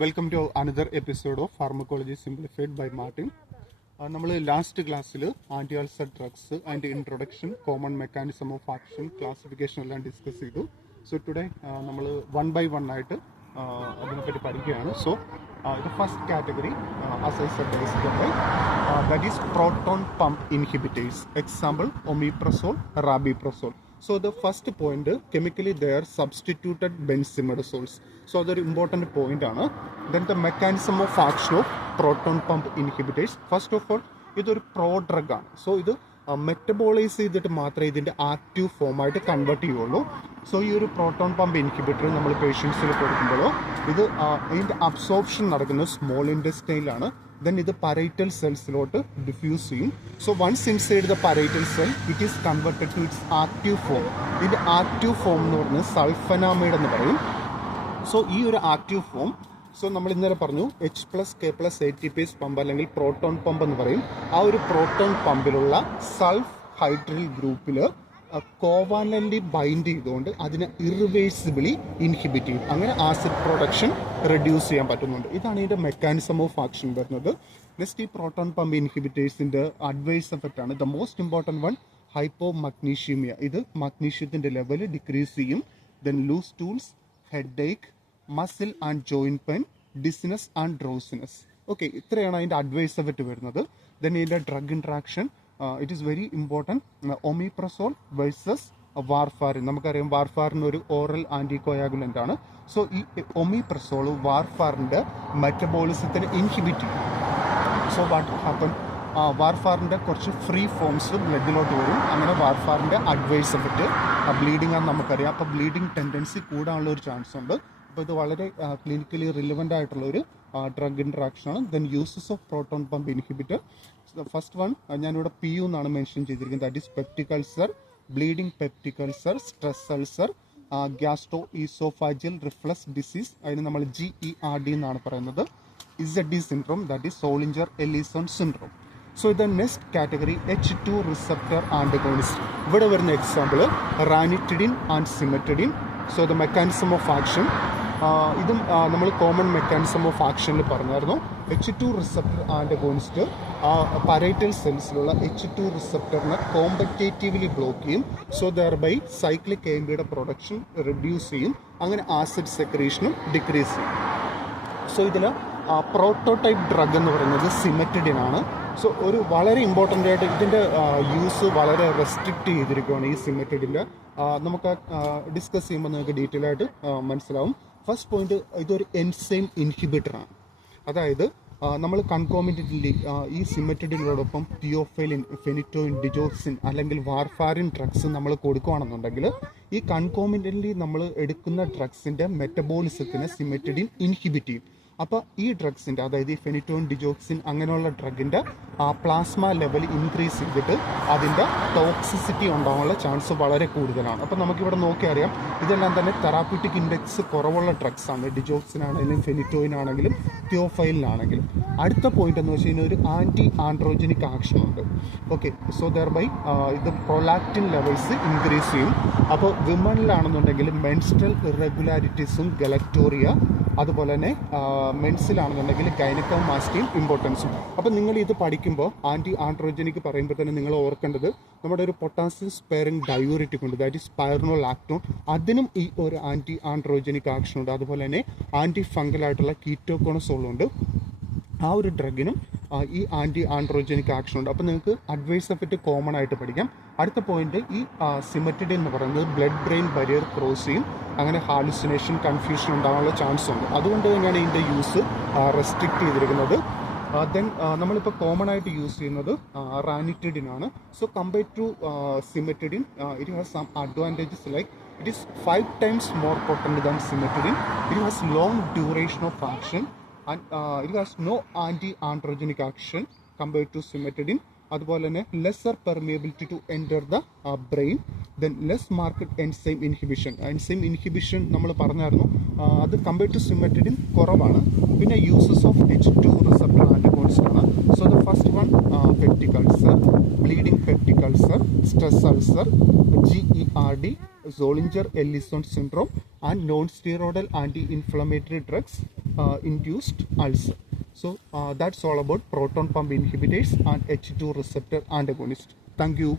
Welcome to another episode of Pharmacology Simplified by Martin. നമ്മൾ last ക്ലാസ്സിൽ anti ulcer drugs അതിൻ്റെ introduction, common mechanism of action, classification എല്ലാം discuss ചെയ്തു. So today നമ്മൾ 1 by 1 ആയിട്ട് അതിനെപ്പറ്റി പഠിക്കുകയാണ്. So the first category, as I said yesterday, that is proton pump inhibitors. Example, omeprazole, rabeprazole. So the first point, chemically they are substituted benzimidazoles. So that's an important point. Then the mechanism of action of proton pump inhibitors. First of all, ഇത് ഒരു pro drug ആണ്. So ഇത് metabolise ചെയ്തിട്ട് മാത്രമേ ഇതിൻ്റെ active ഫോമായിട്ട് convert ചെയ്യുള്ളൂ. So ഈ ഒരു പ്രോട്ടോൺ പമ്പ് ഇൻഹിബിറ്റർ നമ്മൾ പേഷ്യൻസിൽ കൊടുക്കുമ്പോഴോ ഇത് ഇതിൻ്റെ അബ്സോർപ്ഷൻ നടക്കുന്നത് സ്മോൾ ഇൻറ്റസ്റ്റൈനിലാണ്. ദെൻ ഇത് പരൈറ്റൽ സെൽസിലോട്ട് ഡിഫ്യൂസ് ചെയ്യും. So once inside the parietal cell it is converted to its active form. ഇതിൻ്റെ ആക്റ്റീവ് ഫോം എന്ന് പറയുന്നത് സൾഫനാമൈഡ് എന്ന് പറയും. സോ ഈ ഒരു ആക്റ്റീവ് ഫോം, സോ നമ്മൾ ഇന്നലെ പറഞ്ഞു H+K+ATPase പമ്പ് അല്ലെങ്കിൽ പ്രോട്ടോൺ പമ്പ് എന്ന് പറയും. ആ ഒരു പ്രോട്ടോൺ പമ്പിലുള്ള സൾഫ് ഹൈഡ്രൽ ഗ്രൂപ്പിൽ കോവാലൻ്റ് ബൈൻഡ് ചെയ്തുകൊണ്ട് അതിനെ ഇറിവേഴ്സിബിളി ഇൻഹിബിറ്റ് ചെയ്യും. അങ്ങനെ ആസിഡ് പ്രൊഡക്ഷൻ റെഡ്യൂസ് ചെയ്യാൻ പറ്റുന്നുണ്ട്. ഇതാണ് ഇതിൻ്റെ മെക്കാനിസം ഓഫ് ആക്ഷൻ വരുന്നത്. നെക്സ്റ്റ് ഈ പ്രോട്ടോൺ പമ്പ് ഇൻഹിബിറ്റേഴ്സിൻ്റെ അഡ്വൈസ് എഫക്റ്റ് ആണ്. The most important one, hypomagnesaemia. ഇത് മഗ്നീഷ്യത്തിൻ്റെ ലെവൽ ഡിക്രീസ് ചെയ്യും. Then loose stools, headache, muscle and joint pain, dizziness and drowsiness. Okay, ഇത്രയാണ് അതിൻ്റെ അഡ്വൈസ് എഫക്റ്റ് വരുന്നത്. ദെൻ ഇതിൻ്റെ drug interaction, it is very important. Omeprazole versus warfarin. നമുക്കറിയാം warfarin ഒരു oral anticoagulant ആണ്. സോ ഈ omeprazole വാർഫാറിൻ്റെ മെറ്റബോളിസത്തിന് ഇൻഹിബിറ്റ് ചെയ്യും. സോ വാട്ട് ഹാപ്പൻ, വാർഫാറിൻ്റെ കുറച്ച് ഫ്രീ ഫോംസ് ബ്ലഡിലോട്ട് വരും. അങ്ങനെ വാർഫാറിൻ്റെ അഡ്വൈസ് എഫക്റ്റ്, ബ്ലീഡിംഗ് ആണെന്ന് നമുക്കറിയാം. അപ്പോൾ ബ്ലീഡിംഗ് ടെൻഡൻസി കൂടാനുള്ള ഒരു ചാൻസ് ഉണ്ട്. അപ്പോൾ ഇത് വളരെ ക്ലിനിക്കലി റിലവൻ്റ് ആയിട്ടുള്ള ഒരു ഡ്രഗ് ഇൻട്രാക്ഷനാണ്. Then uses of proton pump inhibitor. First one ഞാനിവിടെ PU എന്നാണ് മെൻഷൻ ചെയ്തിരിക്കുന്നത്. That is peptic ulcer, bleeding peptic ulcer, stress ulcer, gastro oesophageal reflux disease, അതിന് നമ്മൾ GERD എന്നാണ് പറയുന്നത്. ZD syndrome, that is Zollinger Ellison syndrome. So the next category H2 receptor antagonist. ഇവിടെ വരുന്ന example ranitidine and cimetidine. So the mechanism of action, ഇതും നമ്മൾ common mechanism of ആക്ഷനിൽ പറഞ്ഞായിരുന്നു. H2 receptor antagonist parietal സെൽസിലുള്ള H2 റിസപ്റ്ററിനെ കോമ്പറ്റേറ്റീവ്ലി block ചെയ്യും. So ദെയർബൈ cyclic AMPയുടെ production reduce ചെയ്യും. അങ്ങനെ acid സെക്രീഷനും decrease ചെയ്യും. സോ ഇതിൽ പ്രോട്ടോടൈപ്പ് ഡ്രഗ് എന്ന് പറയുന്നത് സിമെറ്റിഡിൻ ആണ്. സോ ഒരു വളരെ ഇമ്പോർട്ടൻ്റ് ആയിട്ട് ഇതിൻ്റെ യൂസ് വളരെ റെസ്ട്രിക്റ്റ് ചെയ്തിരിക്കുകയാണ് ഈ സിമെറ്റിഡിൻ്റെ. നമുക്ക് ഡിസ്കസ് ചെയ്യുമ്പോൾ നിങ്ങൾക്ക് ഡീറ്റെയിൽ ആയിട്ട് മനസ്സിലാവും. ഫസ്റ്റ് പോയിന്റ്, ഇതൊരു എൻസൈം ഇൻഹിബിറ്ററാണ്. അതായത് നമ്മൾ കൺകോമിറ്റൻ്റ്ലി ഈ സിമെറ്റിഡിനോടൊപ്പം തിയോഫൈലിൻ, ഫെനിറ്റോയിൻ, ഡിജോക്സിൻ അല്ലെങ്കിൽ വാർഫാരിൻ ഡ്രഗ്സ് നമ്മൾ കൊടുക്കുകയാണെന്നുണ്ടെങ്കിൽ ഈ കൺകോമിറ്റൻ്റ്ലി നമ്മൾ എടുക്കുന്ന ഡ്രഗ്സിൻ്റെ മെറ്റബോളിസത്തിനെ സിമെറ്റിഡിൻ ഇൻഹിബിറ്റ് ചെയ്യും. അപ്പോൾ ഈ ഡ്രഗ്സിൻ്റെ, അതായത് ഈ ഫെനിറ്റോയിൻ, ഡിജോക്സിൻ അങ്ങനെയുള്ള ഡ്രഗിൻ്റെ പ്ലാസ്മ ലെവൽ ഇൻക്രീസ് ചെയ്തിട്ട് അതിൻ്റെ ടോക്സിസിറ്റി ഉണ്ടാകാനുള്ള ചാൻസ് വളരെ കൂടുതലാണ്. അപ്പോൾ നമുക്കിവിടെ നോക്കി അറിയാം, ഇതെല്ലാം തന്നെ തെറാപ്യൂട്ടിക് ഇൻഡെക്സ് കുറവുള്ള ഡ്രഗ്സ് ആണ്. ഡിജോക്സിൻ ആണെങ്കിലും ഫെനിറ്റോയിൻ ആണെങ്കിലും തിയോഫൈലിനാണെങ്കിലും. അടുത്ത പോയിന്റ് എന്ന് വെച്ച് കഴിഞ്ഞാൽ ഒരു ആൻറ്റി ആൻഡ്രോജനിക് ആക്ഷൻ ഉണ്ട്. ഓക്കെ, സോ ദെയർബൈ ഇത് പ്രൊലാക്റ്റിൻ ലെവൽസ് ഇൻക്രീസ് ചെയ്യും. അപ്പോൾ വിമണിലാണെന്നുണ്ടെങ്കിൽ മെൻസ്ട്രൽ ഇറഗുലാരിറ്റീസും ഗലക്ടോറിയ, അതുപോലെ തന്നെ മെൻസിലാണെന്നുണ്ടെങ്കിൽ ഗൈനക്കോമാസ്റ്റിയും ഇമ്പോർട്ടൻസും. അപ്പം നിങ്ങൾ ഇത് പഠിക്കുമ്പോൾ ആൻറ്റി ആൻഡ്രോജനിക് പറയുമ്പോൾ തന്നെ നിങ്ങൾ ഓർക്കേണ്ടത് നമ്മുടെ ഒരു പൊട്ടാസ്യം സ്പെയറിംഗ് ഡയൂറിറ്റിക് ഉണ്ട്, ദാറ്റ് ഈസ് സ്പൈറനോലാക്ടോൺ. അതിനും ഈ ഒരു ആൻറ്റി ആൻഡ്രോജനിക് ആക്ഷൻ ഉണ്ട്. അതുപോലെ തന്നെ ആൻറ്റി ഫംഗലായിട്ടുള്ള കീറ്റോകോണസോളും ഉണ്ട്. ആ ഒരു ഡ്രഗിനും ഈ ആൻറ്റി ആൻഡ്രോജനിക് ആക്ഷൻ ഉണ്ട്. അപ്പോൾ നിങ്ങൾക്ക് അഡ്വൈസ് എഫക്റ്റ് കോമൺ ആയിട്ട് പഠിക്കാം. അടുത്ത പോയിന്റ്, ഈ സിമെറ്റിഡിൻ എന്ന് പറയുന്നത് ബ്ലഡ് ബ്രെയിൻ ബാരിയർ ക്രോസ് ചെയ്യും. അങ്ങനെ ഹാലുസിനേഷൻ, കൺഫ്യൂഷൻ ഉണ്ടാകാനുള്ള ചാൻസ് ഉണ്ട്. അതുകൊണ്ട് തന്നെയാണ് ഇതിൻ്റെ യൂസ് റെസ്ട്രിക്റ്റ് ചെയ്തിരിക്കുന്നത്. ദെൻ നമ്മളിപ്പോൾ കോമൺ ആയിട്ട് യൂസ് ചെയ്യുന്നത് റാനിറ്റിഡിൻ ആണ്. So compared to cimetidine it has some advantages like it is 5 times more potent than cimetidine. It has long duration of action and it has no anti-androgenic action compared to cimetidine. അതുപോലെ തന്നെ lesser permeability to enter the brain. Then less marked enzyme inhibition. Enzyme inhibition നമ്മൾ പറഞ്ഞായിരുന്നു, അത് compared to cimetidine കുറവാണ്. പിന്നെ uses of H2 receptor antagonist ആണ്. So the first one, peptic ulcer, bleeding peptic ulcer, stress ulcer, GERD, Zollinger-Ellison syndrome, and non-steroidal anti-inflammatory drugs induced ulcer. So that's all about proton pump inhibitors and H2 receptor antagonist. Thank you.